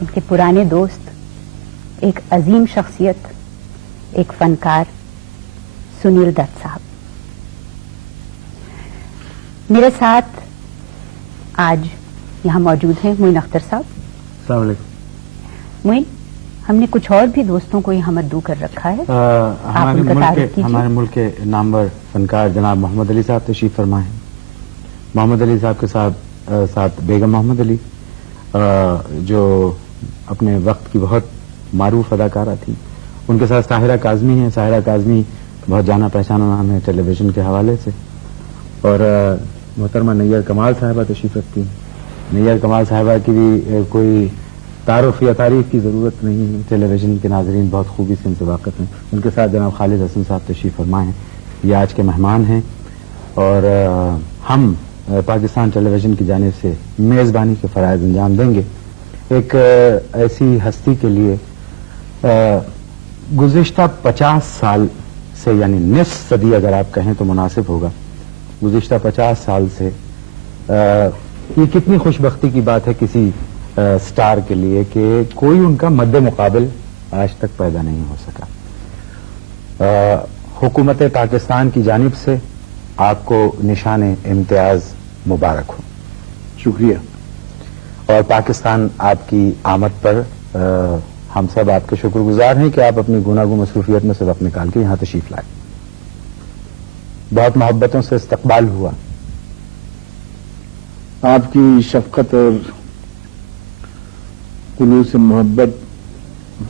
इनके पुराने दोस्त, एक अजीम शख्सियत, एक फनकार सुनील दत्त साहब मेरे साथ आज यहाँ मौजूद हैं। मोइन अख्तर साहब, अस्सलाम वालेकुम। मोइन, हमने कुछ और भी दोस्तों को यहाँ मद्दू कर रखा है। आप उनका तारीफ कीजिए। हमारे मुल्क के नामवर फनकार जनाब मोहम्मद अली साहब तशरीफ फरमा है। मोहम्मद अली साहब के साथ बेगम मोहम्मद अली, जो अपने वक्त की बहुत मारूफ अदाकारा थी। उनके साथ साहिरा काज़मी है। साहिरा काज़मी बहुत जाना पहचाना नाम है टेलीविजन के हवाले से। और मोहतरमा नैयर कमाल साहिबा तशरीफ रखती हैं। नैयर कमाल साहिबा की भी कोई तारुफ या तारीफ की ज़रूरत नहीं है। टेलीविजन के नाज़रीन बहुत खूबी से इनसे वाक़िफ़ हैं। उनके साथ जनाब खालिद हसन साहब तशरीफ फरमा हैं। ये आज के मेहमान हैं और हम पाकिस्तान टेलीविजन की जानिब से मेज़बानी के फ़राइज़ अंजाम देंगे एक ऐसी हस्ती के लिए गुज़िश्ता 50 साल से, यानी निस्फ सदी अगर आप कहें तो मुनासिब होगा, गुज़िश्ता 50 साल से ये कितनी खुशबख्ती की बात है किसी स्टार के लिए कि कोई उनका मद्दे मुकाबिल आज तक पैदा नहीं हो सका। हुकूमत पाकिस्तान की जानिब से आपको निशान इम्तियाज मुबारक हो। शुक्रिया। और पाकिस्तान आपकी आमद पर हम सब आपके शुक्रगुजार हैं कि आप अपनी गुनागो मसरूफियत में से वक्त निकाल के यहाँ तशरीफ लाए। बहुत मोहब्बतों से इस्तकबाल हुआ। आपकी शफकत और खुलूस मोहब्बत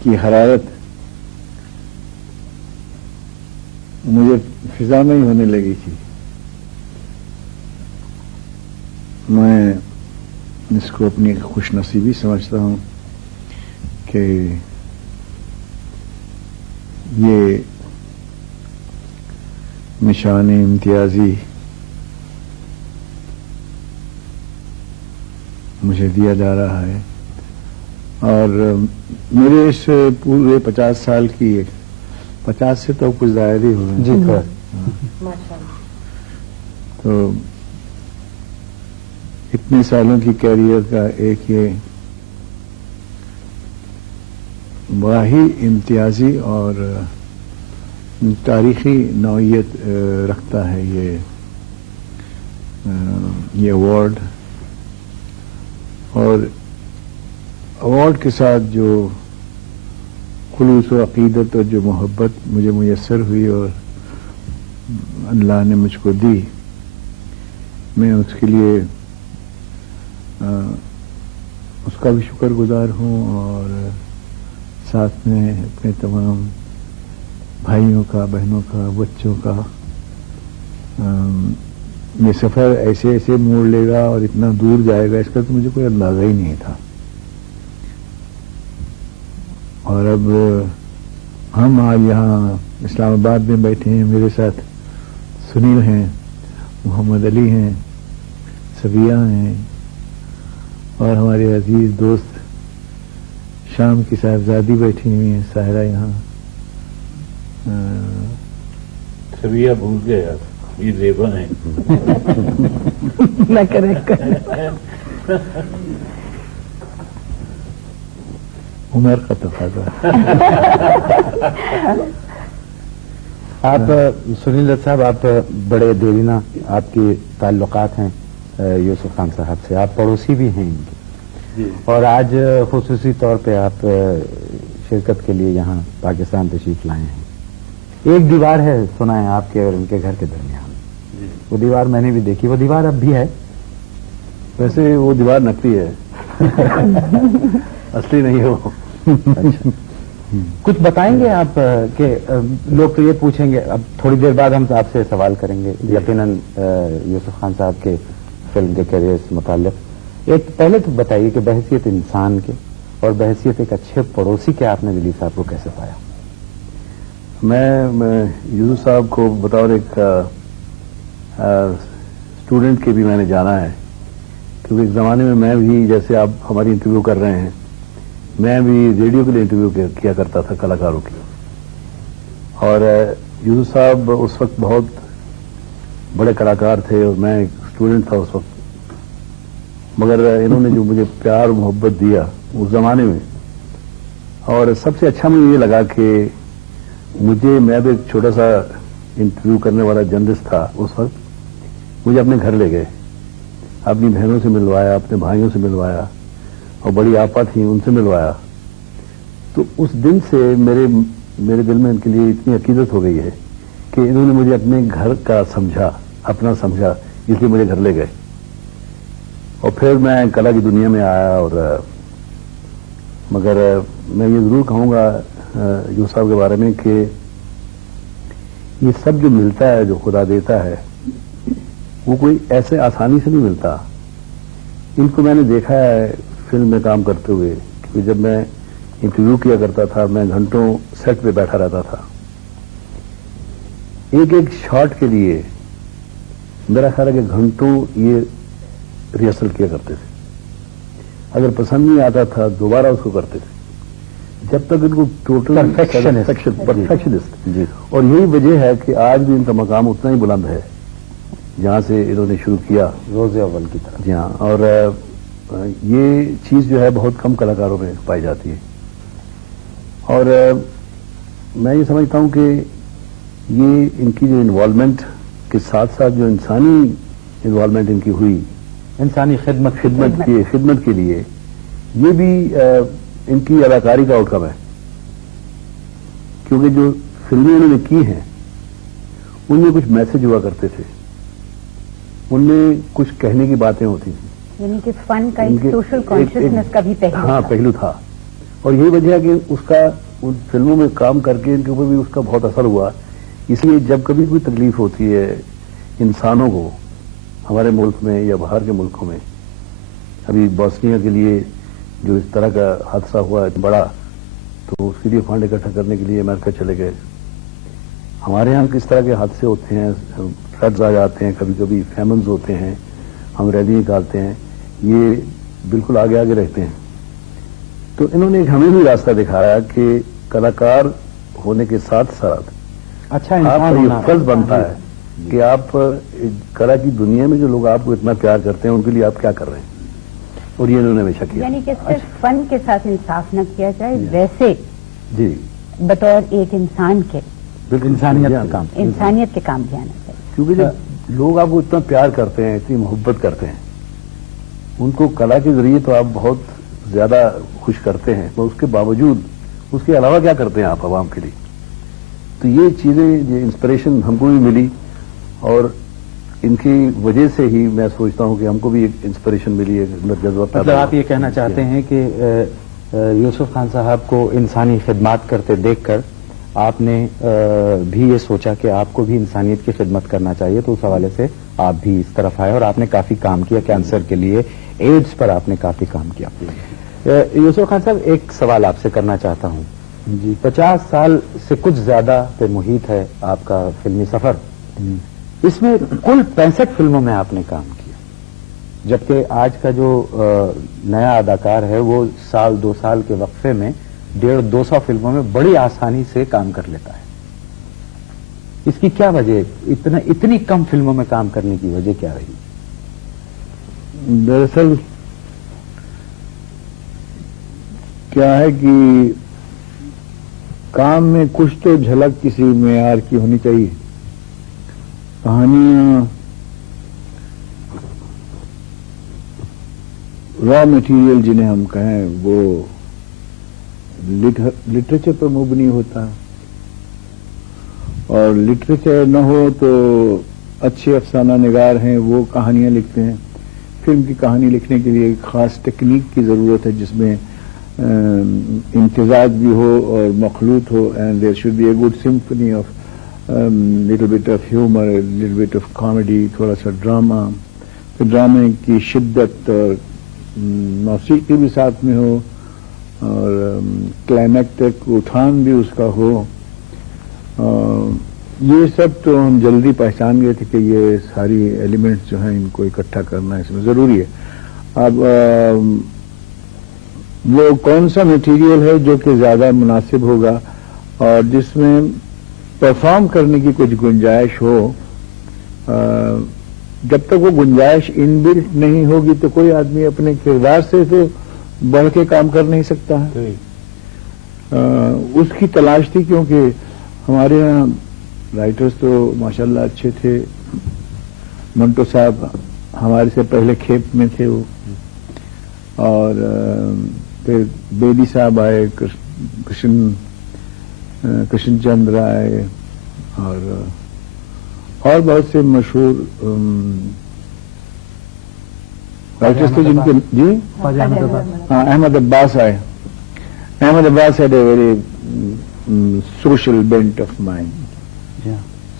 की हरारत मुझे फिजा में ही होने लगी थी। मैं इसको अपनी खुशनसीबी समझता हूं कि ये निशान इम्तियाजी मुझे दिया जा रहा है। और मेरे इस पूरे 50 साल की 50 से तो कुछ ज़ायद ही हुए जी माशाअल्लाह। तो इतने सालों की कैरियर का एक ये बड़ा ही इम्तियाजी और तारीखी नौइयत रखता है ये अवार्ड। और अवार्ड के साथ जो खुलूस व अकीदत और जो मोहब्बत मुझे मुयस्सर हुई और अल्लाह ने मुझको दी, मैं उसके लिए उसका भी शुक्रगुजार हूँ। और साथ में अपने तमाम भाइयों का, बहनों का, बच्चों का। ये सफ़र ऐसे ऐसे मोड़ लेगा और इतना दूर जाएगा इसका तो मुझे कोई अंदाज़ा ही नहीं था। और अब हम आज यहाँ इस्लामाबाद में बैठे हैं। मेरे साथ सुनील हैं, मोहम्मद अली हैं, सबिया हैं और हमारे अजीज दोस्त शाम की साहबजादी बैठी हुई हैं, साहिरा यहाँ। सबिया भूल गए यार, ये रेबा है। मैं करेक्ट उमर का तफाजा। आप सुनील दत्त साहब, आप बड़े देरीना आपके ताल्लुकात हैं यूसुफ खान साहब से। आप पड़ोसी भी हैं इनके और आज खुसूसी तौर पे आप शिरकत के लिए यहाँ पाकिस्तान तशरीफ लाए हैं। एक दीवार है सुना है आपके और उनके घर के दरमियान, वो दीवार मैंने भी देखी। वो दीवार अब भी है? वैसे वो दीवार नकली है, असली नहीं हो। अच्छा। कुछ बताएंगे आप कि लोग तो ये पूछेंगे, अब थोड़ी देर बाद हम आपसे सवाल करेंगे यकीनन यूसुफ खान साहब के फिल्म के करियर से मुताल्लिक। एक पहले तो बताइए कि बहैसियत इंसान के और बहैसियत एक अच्छे पड़ोसी के आपने दिलीप साहब को कैसे पाया? मैं यूसुफ साहब को बतौर एक स्टूडेंट के भी मैंने जाना है, क्योंकि एक ज़माने में मैं भी, जैसे आप हमारी इंटरव्यू कर रहे हैं, मैं भी रेडियो के लिए इंटरव्यू किया करता था कलाकारों की। और यूसुफ साहब उस वक्त बहुत बड़े कलाकार थे और मैं एक स्टूडेंट था उस वक्त। मगर इन्होंने जो मुझे प्यार मोहब्बत दिया اس زمانے میں. اور سب سے اچھا مجھے یہ لگا کہ میں اب ایک چھوٹا سا انٹرویو کرنے والا جرنلسٹ تھا اس وقت. مجھے اپنے گھر لے گئے, اپنی بہنوں سے ملوایا, اپنے بھائیوں سے ملوایا, اور بڑی آپا تھیں ان سے ملوایا. تو اس دن سے میرے دل میں ان کے لیے اتنی عقیدت ہو گئی ہے کہ انہوں نے مجھے اپنے گھر کا سمجھا, اپنا سمجھا, اس لیے مجھے گھر لے گئے. اور پھر میں کلا کی دنیا میں آیا. اور مگر میں یہ ضرور کہوں گا یوسف صاحب کے بارے میں کہ یہ سب جو ملتا ہے, جو خدا دیتا ہے, وہ کوئی ایسے آسانی سے نہیں ملتا. ان کو میں نے دیکھا ہے فلم میں کام کرتے ہوئے, کہ جب میں انٹرویو کیا کرتا تھا میں گھنٹوں سیٹ پہ بیٹھا رہتا تھا. ایک ایک شاٹ کے لیے میرا خیال ہے کہ گھنٹوں یہ ریہرسل کیا کرتے تھے. اگر پسند نہیں آتا تھا دوبارہ اس کو کرتے تھے, جب تک ان کو ٹوٹل پرفیکشنسٹ. جی. اور یہی وجہ ہے کہ آج بھی ان کا مقام اتنا ہی بلند ہے جہاں سے انہوں نے شروع کیا, روز اول کی طرح. جی ہاں. اور یہ چیز جو ہے بہت کم کلاکاروں میں پائی جاتی ہے. اور میں یہ سمجھتا ہوں کہ یہ ان کی جو انوالومنٹ کے ساتھ ساتھ جو انسانی انوالومنٹ ان کی ہوئی, انسانی خدمت کے لیے, یہ بھی ان کی اداکاری کا آؤٹ کم ہے. کیونکہ جو فلمیں انہوں نے کی ہیں ان میں کچھ میسج ہوا کرتے تھے, ان میں کچھ کہنے کی باتیں ہوتی تھیں. یعنی کہ فن کا ایک سوشل کانشیسنیس کا بھی پہلو تھا. اور یہی وجہ ہے کہ اس کا ان فلموں میں کام کر کے ان کے اوپر بھی اس کا بہت اثر ہوا. اس لیے جب کبھی کوئی تکلیف ہوتی ہے انسانوں کو ہمارے ملک میں یا باہر کے ملکوں میں, ابھی بوسنیا کے لیے جو اس طرح کا حادثہ ہوا بڑا, تو اس کے لیے فنڈ اکٹھا کرنے کے لیے امریکہ چلے گئے. ہمارے ہاں کس طرح کے حادثے ہوتے ہیں, فلڈز آ جاتے ہیں, کبھی کبھی فیمنز ہوتے ہیں, ہم ریلی نکالتے ہیں, یہ بالکل آگے آگے رہتے ہیں. تو انہوں نے ہمیں بھی راستہ دکھایا کہ کلاکار ہونے کے ساتھ ساتھ اچھا آپ کا یہ فرض بنتا ہے کہ آپ کلا کی دنیا میں جو لوگ آپ کو اتنا پیار کرتے ہیں ان کے لیے آپ کیا کر رہے ہیں. اور یہ انہوں نے ہمیشہ کیا. یعنی کہ صرف فن کے ساتھ انصاف نہ کیا جائے, ویسے جی بطور ایک انسان کے بالکل انسانیت کے کام بھی آنا چاہیے. کیونکہ جب لوگ آپ کو اتنا پیار کرتے ہیں, اتنی محبت کرتے ہیں, ان کو کلا کے ذریعے تو آپ بہت زیادہ خوش کرتے ہیں, اور اس کے باوجود اس کے علاوہ کیا کرتے ہیں آپ عوام کے لیے. تو یہ چیزیں, یہ انسپریشن ہم کو بھی ملی, اور ان کی وجہ سے ہی میں سوچتا ہوں کہ ہم کو بھی ایک انسپریشن ملی ہے, جذبہ. مطلب آپ یہ کہنا چاہتے ہیں کہ یوسف خان صاحب کو انسانی خدمات کرتے دیکھ کر آپ نے بھی یہ سوچا کہ آپ کو بھی انسانیت کی خدمت کرنا چاہیے, تو اس حوالے سے آپ بھی اس طرف آئے اور آپ نے کافی کام کیا. کینسر کے لیے, ایڈز پر آپ نے کافی کام کیا. یوسف خان صاحب, ایک سوال آپ سے کرنا چاہتا ہوں. جی, 50 سال سے کچھ زیادہ پہ محیط ہے آپ کا فلمی سفر. اس میں کل 65 فلموں میں آپ نے کام کیا, جبکہ آج کا جو نیا اداکار ہے وہ سال 2 سال کے وقفے میں 150-200 فلموں میں بڑی آسانی سے کام کر لیتا ہے. اس کی کیا وجہ, اتنی کم فلموں میں کام کرنے کی وجہ کیا رہی؟ دراصل کیا ہے کہ کام میں کچھ تو جھلک کسی معیار کی ہونی چاہیے. کہانیاں را مٹیریل جنہیں ہم کہیں وہ لٹریچر پر مبنی ہوتا ہے, اور لٹریچر نہ ہو تو اچھے افسانہ نگار ہیں وہ کہانیاں لکھتے ہیں. فلم کی کہانی لکھنے کے لیے ایک خاص ٹیکنیک کی ضرورت ہے جس میں امتزاج بھی ہو اور مخلوط ہو, and there should be a good symphony of little bit of humour, little bit of comedy, تھوڑا سا ڈراما. تو ڈرامے کی شدت اور موسیقی بھی ساتھ میں ہو, اور کلائمیکٹک اٹھان بھی اس کا ہو. یہ سب تو ہم جلدی پہچان گئے تھے کہ یہ ساری ایلیمنٹس جو ہیں ان کو اکٹھا کرنا اس میں ضروری ہے. اب وہ کون سا مٹیریل ہے جو کہ زیادہ مناسب ہوگا اور جس میں پرفارم کرنے کی کچھ گنجائش ہو. جب تک وہ گنجائش ان بلٹ نہیں ہوگی تو کوئی آدمی اپنے کردار سے تو बढ़ के काम कर नहीं सकता है। उसकी तलाश थी, क्योंकि हमारे यहाँ राइटर्स तो माशाल्लाह अच्छे थे। मंटो साहब हमारे से पहले खेप में थे वो, और फिर बेदी साहब आए, कृष्ण चंद्र आए, और बहुत से मशहूर राइटर्स थे जिनके जी हाँ अहमद अब्बास आए। Ahmad Abbas had a very social bent of mind,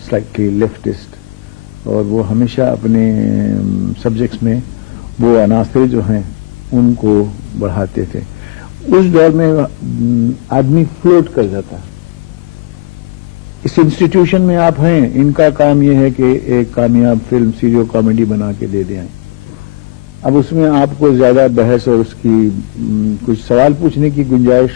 slightly leftist, और वो हमेशा अपने सब्जेक्ट्स में वो अनासर जो हैं उनको बढ़ाते थे। उस दौर में आदमी फ्लोट कर जाता है। इस इंस्टीट्यूशन में आप हैं, इनका काम ये है कि एक कामयाब फिल्म सीरियो कॉमेडी बना के दे दें। अब उसमें आपको ज्यादा बहस और उसकी कुछ सवाल पूछने की गुंजाइश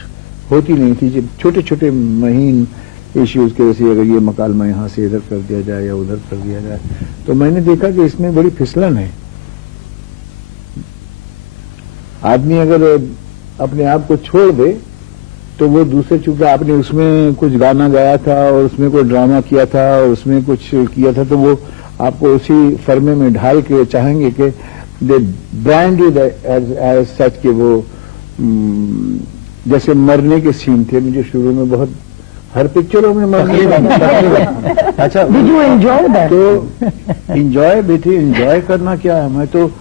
होती नहीं थी। जब छोटे छोटे महीन इश्यूज के वैसे अगर ये मकालमा यहां से इधर कर दिया जाए या उधर कर दिया जाए, तो मैंने देखा कि इसमें बड़ी फिसलन है। आदमी अगर अपने आप को छोड़ दे तो वो दूसरे, चूंकि आपने उसमें कुछ गाना गाया था और उसमें कोई ड्रामा किया था और उसमें कुछ किया था, तो वो आपको उसी फर्मे में ढाल के चाहेंगे कि they brand you as such के वो जैसे मरने के सीन थे। मुझे शुरू में बहुत, हर पिक्चरों में मरने अच्छा Did you enjoy that? तो इंजॉय बेटी, इंजॉय करना क्या है। मैं तो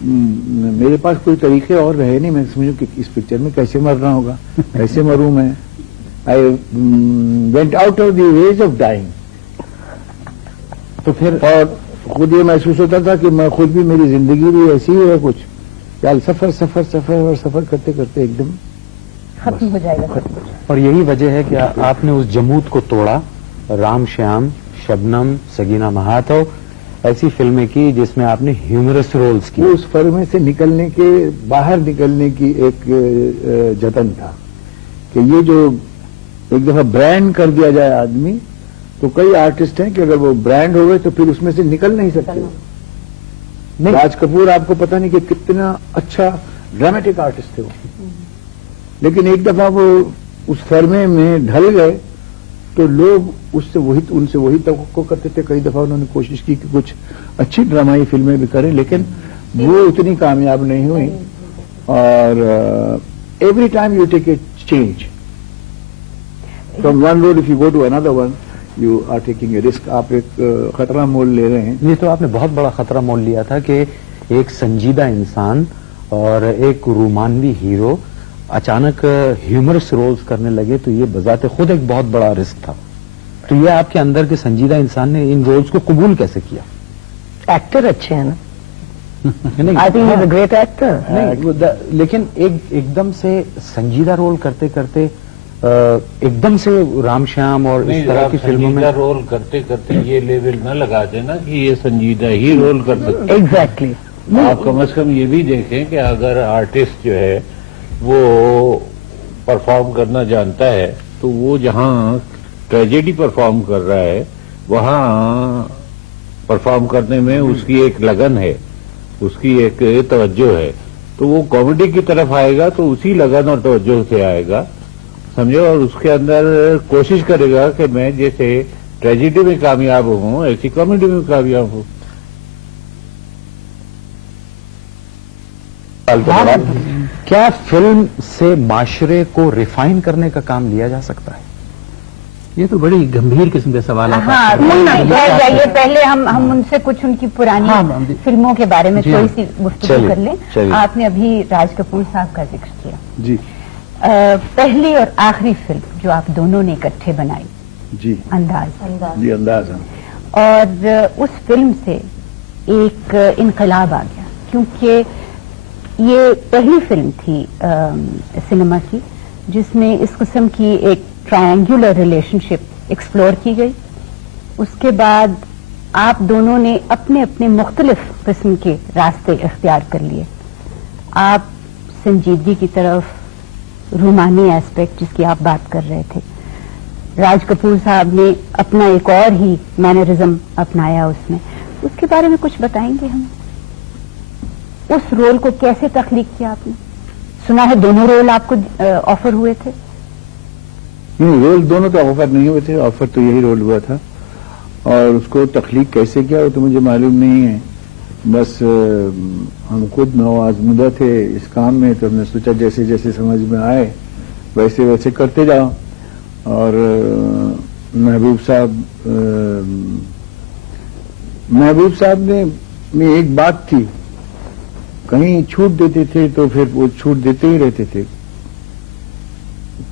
मेरे पास कोई तरीके और रहे नहीं। मैं समझूं कि इस पिक्चर में कैसे मरना होगा, कैसे मरूं मैं। I went out of the ways of dying. तो फिर और खुद ये महसूस होता था कि मैं खुद भी, मेरी जिंदगी भी ऐसी ही है कुछ, यार सफर सफर सफर और सफर करते करते एकदम खत्म हो जाएगा। और यही वजह है कि आपने उस जमूत को तोड़ा। राम श्याम, शबनम, सगीना महातो, ऐसी फिल्में की जिसमें आपने ह्यूमरस रोल्स किए। वो उस फर्मे से निकलने के, बाहर निकलने की एक जतन था कि ये जो एक दफा ब्रांड कर दिया जाए आदमी, तो कई आर्टिस्ट हैं कि अगर वो ब्रांड हो गए तो फिर उसमें से निकल नहीं सकते। राज कपूर आपको पता नहीं कि कितना अच्छा ड्रामेटिक आर्टिस्ट थे वो, लेकिन एक दफा वो उस फर्मे में ढल गए तो लोग उनसे वही तवक्को करते थे। कई दफा उन्होंने कोशिश की कि कुछ अच्छी ड्रामाई फिल्में भी करें, लेकिन वो उतनी कामयाब नहीं हुई। और every time you take a change from one road, if you go to another one you are taking a risk. आप एक खतरा मोल ले रहे हैं। ये तो आपने बहुत बड़ा खतरा मोल लिया था कि एक संजीदा इंसान और एक रोमानवी हीरो अचानक ह्यूमरस रोल्स करने लगे, तो ये बजाते खुद एक बहुत बड़ा रिस्क था। तो ये आपके अंदर के संजीदा इंसान ने इन रोल्स को कबूल कैसे किया? एक्टर अच्छे हैं ना, I think is a great actor. लेकिन एकदम से संजीदा रोल करते करते एकदम से राम श्याम और इस तरह की फिल्मों में रोल करते करते ये लेवल न लगा देना कि ये संजीदा ही रोल कर सकते। एग्जैक्टली। आप कम से कम ये भी देखें कि अगर आर्टिस्ट जो है वो परफॉर्म करना जानता है, तो वो जहां ट्रेजेडी परफॉर्म कर रहा है वहां परफॉर्म करने में उसकी एक लगन है, उसकी एक तवज्जो है। तो वो कॉमेडी की तरफ आएगा तो उसी लगन और तवज्जो से आएगा, समझो, और उसके अंदर कोशिश करेगा कि मैं जैसे ट्रेजेडी में कामयाब हूं ऐसी कॉमेडी में कामयाब हूं। क्या फिल्म से माशरे को रिफाइन करने का काम लिया जा सकता है? ये तो बड़ी गंभीर किस्म के सवाल है। हाँ, जाइए पहले हम उनसे कुछ उनकी पुरानी फिल्मों के बारे में थोड़ी सी गुफ्तगू कर लें। आपने अभी राज कपूर साहब का जिक्र किया जी। पहली और आखिरी फिल्म जो आप दोनों ने इकट्ठे बनाई जी, अंदाज जी अंदाज। और उस फिल्म से एक इनकलाब आ गया, क्योंकि ये पहली फिल्म थी सिनेमा की जिसमें इस किस्म की एक ट्रायंगुलर रिलेशनशिप एक्सप्लोर की गई। उसके बाद आप दोनों ने अपने अपने मुख्तलिफ किस्म के रास्ते इख्तियार कर लिए। आप संजीदगी की तरफ, रूमानी एस्पेक्ट जिसकी आप बात कर रहे थे, राज कपूर साहब ने अपना एक और ही मैनरिज्म अपनाया उसमें। उसके बारे में कुछ बताएंगे हमें? उस रोल को कैसे तख्लीक किया आपने? सुना है दोनों रोल आपको ऑफर हुए थे? नहीं, रोल दोनों तो ऑफर नहीं हुए थे, ऑफर तो यही रोल हुआ था, और उसको तख्लीक कैसे किया वो तो मुझे मालूम नहीं है। बस हम खुद नवाज़मुदा थे इस काम में, तो हमने सोचा जैसे जैसे समझ में आए वैसे वैसे करते जाओ। और महबूब साहब में एक बात थी, कहीं छूट देते थे तो फिर वो छूट देते ही रहते थे,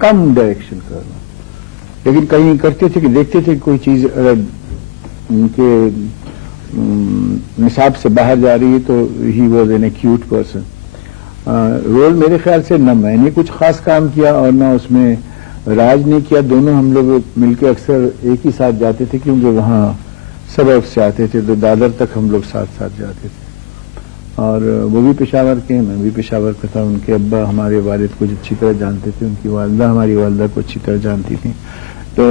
कम डायरेक्शन करना, लेकिन कहीं करते थे कि देखते थे कोई चीज अगर उनके निसाब से बाहर जा रही है तो he was an acute person. Role मेरे ख्याल से न मैंने कुछ खास काम किया और न उसमें राज ने किया, दोनों हम लोग मिलकर अक्सर एक ही साथ जाते थे, क्योंकि वहां सबब से आते थे तो दादर तक हम लोग साथ साथ जाते थे। और वो भी पेशावर के, मैं भी पेशावर का था। उनके अब्बा हमारे वालिद को अच्छी तरह जानते थे, उनकी वालदा हमारी वालदा को अच्छी तरह जानती थी। तो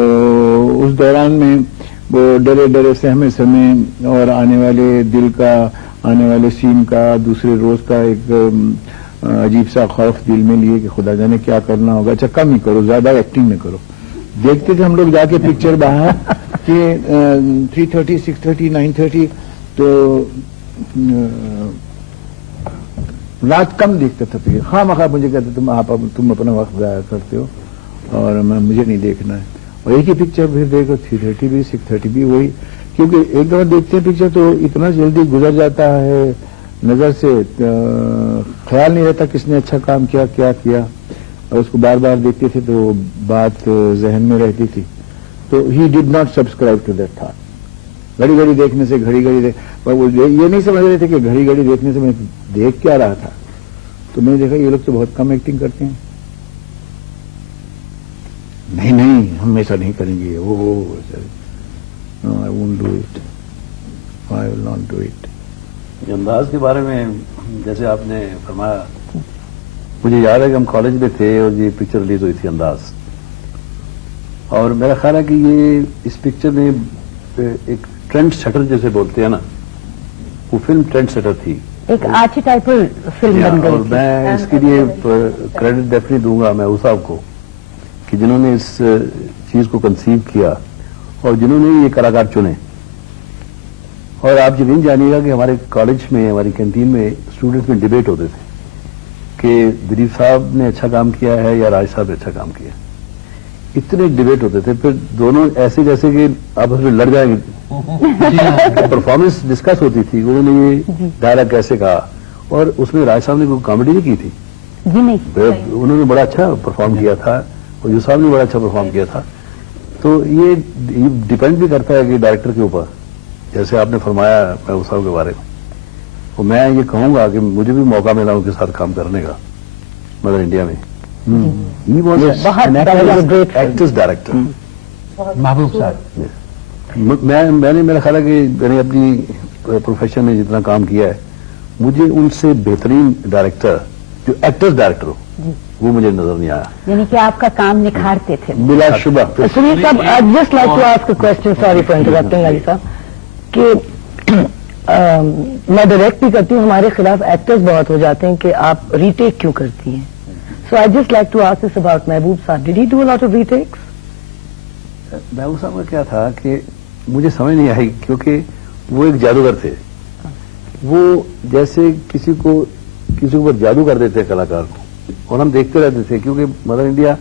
उस दौरान में वो डरे डरे सहमे समय और आने वाले दिल का, आने वाले सीन का, दूसरे रोज का एक अजीब सा खौफ दिल में लिए कि खुदा जाने क्या करना होगा, अच्छा कम ही करो, ज्यादा एक्टिंग में करो। देखते थे हम लोग जाके पिक्चर बाहर कि 3:30, 6:30, 9:30, तो रात कम देखता था पिक्चर। खामखा मुझे कहते तुम अपना वक्त जाया करते हो और मुझे नहीं देखना है। और एक ही पिक्चर फिर देखो, 3:30 भी 6:30 भी वही, क्योंकि एक दफा देखते हैं पिक्चर तो इतना जल्दी गुजर जाता है नजर से, ख्याल नहीं रहता किसने अच्छा काम किया क्या किया, और उसको बार बार देखते थे तो बात जहन में रहती थी। तो he did not subscribe to that thought. घड़ी घड़ी देखने से पर वो ये नहीं समझ रहे थे कि घड़ी घड़ी देखने से मैं देख क्या रहा था। तो मैंने देखा ये लोग तो बहुत कम एक्टिंग करते हैं, नहीं हम ऐसा नहीं करेंगे, वो I won't do it, I will not do it. अंदाज के बारे में जैसे आपने फरमाया, मुझे याद है कि हम कॉलेज में थे और ये पिक्चर रिलीज हुई थी अंदाज, और मेरा ख्याल है कि ये इस पिक्चर में एक ट्रेंड सेटर जैसे बोलते हैं ना, वो फिल्म ट्रेंड सेटर थी, एक आर्चिटाइपल फिल्म बन गई और थी। मैं इसके लिए क्रेडिट डेफिनेटली दूंगा महबूब साहब को कि जिन्होंने इस चीज को कंसीव किया और जिन्होंने ये कलाकार चुने। और आप यकीन जानिएगा कि हमारे कॉलेज में, हमारी कैंटीन में स्टूडेंट्स में डिबेट होते थे कि दिलीप साहब ने अच्छा काम किया है या राज साहब ने अच्छा काम किया। इतने डिबेट होते थे, फिर दोनों ऐसे जैसे कि आपस में लड़ जाएंगे। परफॉर्मेंस डिस्कस होती थी, उन्होंने ये डायलॉग कैसे कहा, और उसमें राज साहब ने कोई कॉमेडी नहीं की थी जी, नहीं, उन्होंने बड़ा अच्छा परफॉर्म किया था और यूसुफ साहब ने बड़ा अच्छा परफॉर्म किया था। तो ये डिपेंड भी करता है कि डायरेक्टर के ऊपर, जैसे आपने फरमाया महबूब साहब के बारे में, और मैं ये कहूंगा कि मुझे भी मौका मिला उनके साथ काम करने का मदर इंडिया में। ही वॉज एक्टर्स डायरेक्टर महबूब साहब। मैंने मेरा ख्याल है कि मैंने अपनी प्रोफेशन में जितना काम किया है, मुझे उनसे बेहतरीन डायरेक्टर जो एक्टर्स डायरेक्टर हो वो मुझे नजर नहीं आया। यानी कि आपका काम निखारते थे। बिला शुबा। सुनील साहब, I'd just like to ask a question, sorry for interrupting Ali साहब, कि मैं डायरेक्ट भी करती हूँ, हमारे खिलाफ एक्टर्स बहुत हो जाते हैं कि आप रीटेक क्यों करती हैं। So I just like to ask this about Mehboob साहब, did he do a lot of retakes? Mehboob साहब का क्या था कि मुझे समझ नहीं आई, क्योंकि वो एक जादूगर थे। वो जैसे किसी को ऊपर जादू कर देते कलाकार को, और हम देखते रहते थे, क्योंकि मदर इंडिया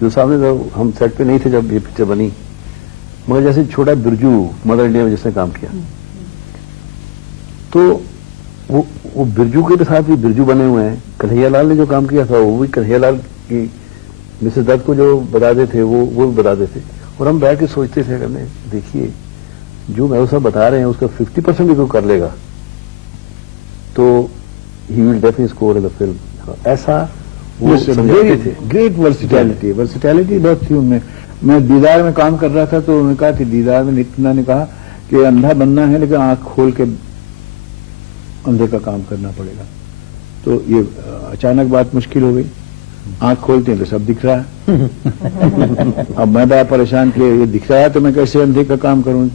जो सामने तो हम सेट पे नहीं थे जब ये पिक्चर बनी, मगर जैसे छोटा बिरजू मदर इंडिया में जिसने काम किया, तो वो बिरजू के साथ भी बिरजू बने हुए हैं। कन्हैया लाल ने जो काम किया था वो भी कन्हैया लाल की मिसेस दत्त को जो बताते थे वो भी बताते थे, और हम बैठ के सोचते थे, करने देखिए जो महबूब साहब बता रहे हैं उसका 50% भी कोई कर लेगा तो he will definitely score in the film. ऐसा वो समझते थे। ग्रेट वर्सिटैलिटी बहुत थी उनमें। मैं दीदार में काम कर रहा था तो उन्होंने कहा कि दीदार में नितना ने कहा कि अंधा बनना है लेकिन आंख खोल के अंधे का काम करना पड़ेगा। तो ये अचानक बात मुश्किल हो गई, आंख खोलते हैं तो सब दिख रहा है। अब मैं बड़ा परेशान कि ये दिख रहा है तो मैं कैसे अंधे का काम करूं।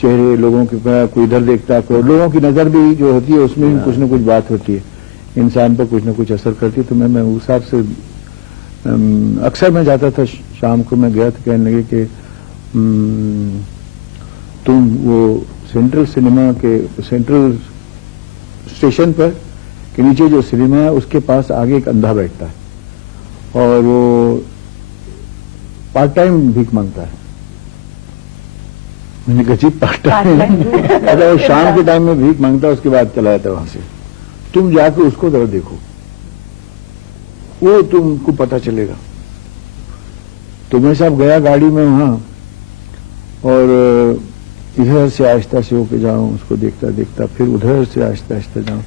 चेहरे लोगों के कोई इधर देखता है, कोई लोगों की नजर भी जो होती है उसमें भी कुछ न कुछ बात होती है। इंसान पर कुछ न कुछ असर करती है। तो मैं महबूब साहब से अक्सर मैं जाता था, शाम को मैं गया तो कहने लगे कि तुम वो सेंट्रल सिनेमा के सेंट्रल स्टेशन पर के नीचे जो सिनेमा है उसके पास आगे एक अंधा बैठता है और वो पार्ट टाइम भीख मांगता है। मैंने कहा जी पार्ट टाइम अगर वो शाम के टाइम में भीख मांगता है, उसके बाद चला जाता है वहां से। तुम जाके उसको जरा देखो, वो तुमको पता चलेगा। तो मैं साहब गया गाड़ी में वहां और इधर से आहिस्ता से होके जाऊं, उसको देखता देखता फिर उधर से आहिस्ता आहिस्ता जाऊं।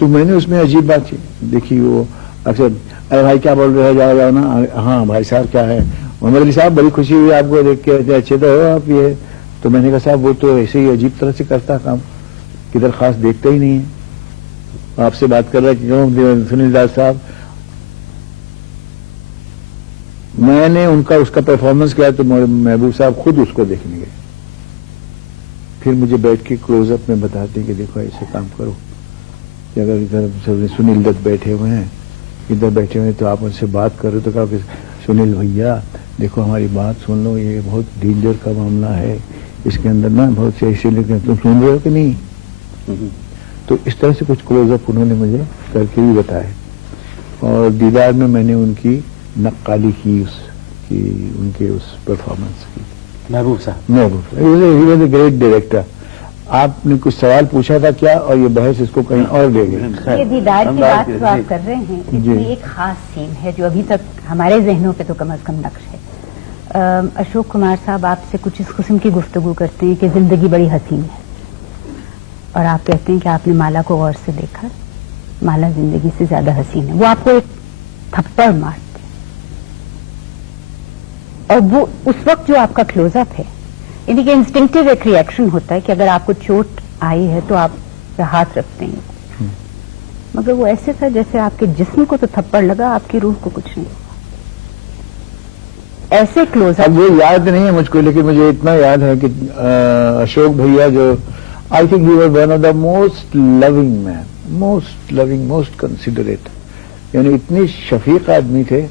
तो मैंने उसमें अजीब बात देखी। वो अक्सर अरे भाई क्या बोल रहे हो, जाओ जाओ ना। हाँ भाई साहब क्या है, मोहम्मद अली साहब बड़ी खुशी हुई आपको देख के, अच्छे तो हो आप ये। तो मैंने कहा साहब वो तो ऐसे ही अजीब तरह से करता काम, किधर खास देखता ही नहीं है। आपसे बात कर रहा है कि क्यों सुनील दास साहब। मैंने उनका उसका परफॉर्मेंस किया तो महबूब साहब खुद उसको देखने गए, फिर मुझे बैठ के क्लोजअप में बताते कि देखो ऐसे काम करो कि अगर इधर सुनील दत्त बैठे हुए हैं, इधर बैठे हुए हैं, तो आप उनसे बात करो तो कहो कि सुनील भैया देखो हमारी बात सुन लो, ये बहुत डेंजर का मामला है, इसके अंदर ना बहुत से ऐसे लिखे, तुम सुन रहे हो कि नहीं। तो इस तरह से कुछ क्लोजअप उन्होंने मुझे करके भी बताए और दीदार में मैंने उनकी नक्काली की उनके उस परफॉर्मेंस की। महबूब साहब, he was a great director. आपने कुछ सवाल पूछा था क्या, और ये बहस इसको कहीं और ले गए। ये दीदार की बात तो आप कर रहे हैं, इसमें एक खास सीन है जो अभी तक हमारे जहनों पे तो कम अज कम नक्श है। अशोक कुमार साहब आपसे कुछ इस किस्म की गुफ्तगू करते हैं कि जिंदगी बड़ी हसीन है, और आप कहते हैं कि आपने माला को गौर से देखा, माला जिंदगी से ज्यादा हसीन है। वो आपको एक थप्पड़ मारते और वो उस वक्त जो आपका क्लोजअप है, यानी कि इंस्टिंक्टिव एक रिएक्शन होता है कि अगर आपको चोट आई है तो आप हाथ रखते हैं, मगर वो ऐसे था जैसे आपके जिस्म को तो थप्पड़ लगा, आपकी रूह को कुछ नहीं हुआ। ऐसे क्लोजअप। अब वो याद नहीं है मुझको, लेकिन मुझे इतना याद है कि अशोक भैया जो I think he was one of the most loving man, most loving, most considerate, यानी इतने शफीक आदमी थे।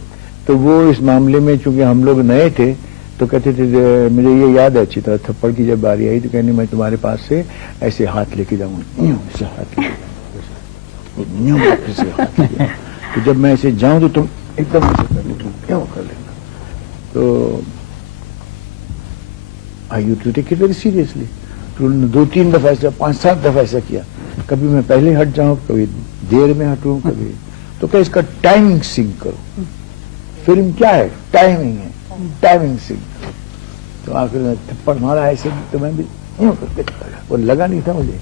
तो वो इस मामले में चूंकि हम लोग नए थे तो कहते थे, मुझे ये याद है अच्छी तरह, थप्पड़ की जब बारी आई तो कहने मैं तुम्हारे पास से ऐसे हाथ लेके जाऊंगा, ऐसे हाथ लेके। तो जब मैं ऐसे जाऊं तो तुम एकदम ऐसे कर लेना, क्यों कर लेना। तो आई यू to take it very seriously. तो 2-3 दफा ऐसा, 5-7 दफा ऐसा किया। कभी मैं पहले हट जाऊं, कभी देर में हटूं, कभी तो क्या इसका टाइमिंग सिंक करो। फिल्म क्या है, टाइमिंग है, टाइमिंग सिंक। तो आखिर में थप्पड़ मारा ऐसे, तो मैं भी यूं करके चला गया। वो लगा नहीं था मुझे,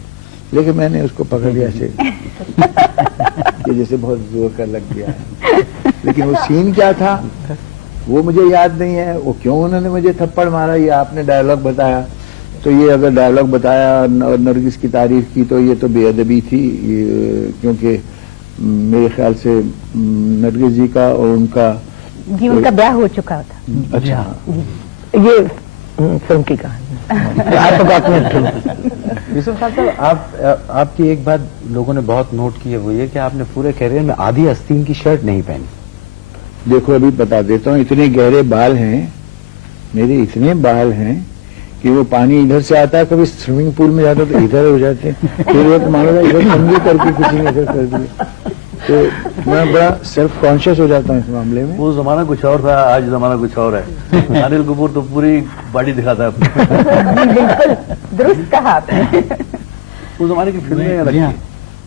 लेकिन मैंने उसको पकड़ लिया ऐसे कि जैसे बहुत जोर का लग गया है। लेकिन वो सीन क्या था वो मुझे याद नहीं है, वो क्यों उन्होंने मुझे थप्पड़ मारा, ये आपने डायलॉग बताया। तो ये अगर डायलॉग बताया और नरगिस की तारीफ की तो ये तो बेअदबी थी, क्योंकि मेरे ख्याल से नरगिस जी का और उनका ब्याह हो चुका था। अच्छा, ये फिल्म की कहानी। यूसुफ साहब, आपकी एक बात लोगों ने बहुत नोट की है, वो ये कि आपने पूरे कैरियर में आधी आस्तीन की शर्ट नहीं पहनी। देखो अभी बता देता हूँ, इतने गहरे बाल हैं मेरे, इतने बाल हैं कि वो पानी इधर से आता है, कभी स्विमिंग पूल में जाता तो इधर हो जाते हैं, फिर वो मानो इधर कंगी करके किसी ने इधर कर दिया। तो मैं बड़ा सेल्फ कॉन्शियस हो जाता हूँ इस मामले में। वो जमाना कुछ और था, आज जमाना कुछ और है। अनिल कपूर तो पूरी बॉडी दिखाता है। बिल्कुल दुरुस्त कहा आपने। उस जमाने की फिल्में अलग थी।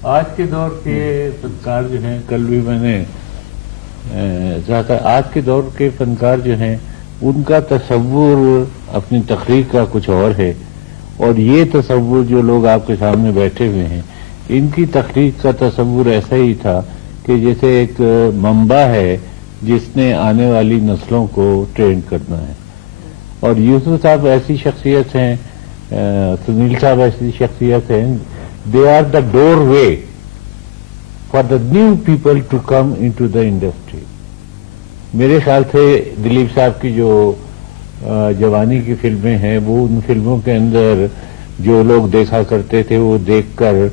आज के दौर के फनकार जो हैं, कल भी मैंने चाहता, आज के दौर के फनकार जो हैं उनका तसव्वुर अपनी तखरीक का कुछ और है, और ये तसव्वुर जो लोग आपके सामने बैठे हुए हैं इनकी तखरीक का तसव्वुर ऐसा ही था कि जैसे एक मंबा है जिसने आने वाली नस्लों को ट्रेन करना है। और यूसुफ साहब ऐसी शख्सियत हैं, सुनील साहब ऐसी शख्सियत हैं, they are the doorway for the new people to come into the industry. मेरे ख्याल से दिलीप साहब की जो जवानी की फिल्में हैं वो उन फिल्मों के अंदर जो लोग देखा करते थे वो देखकर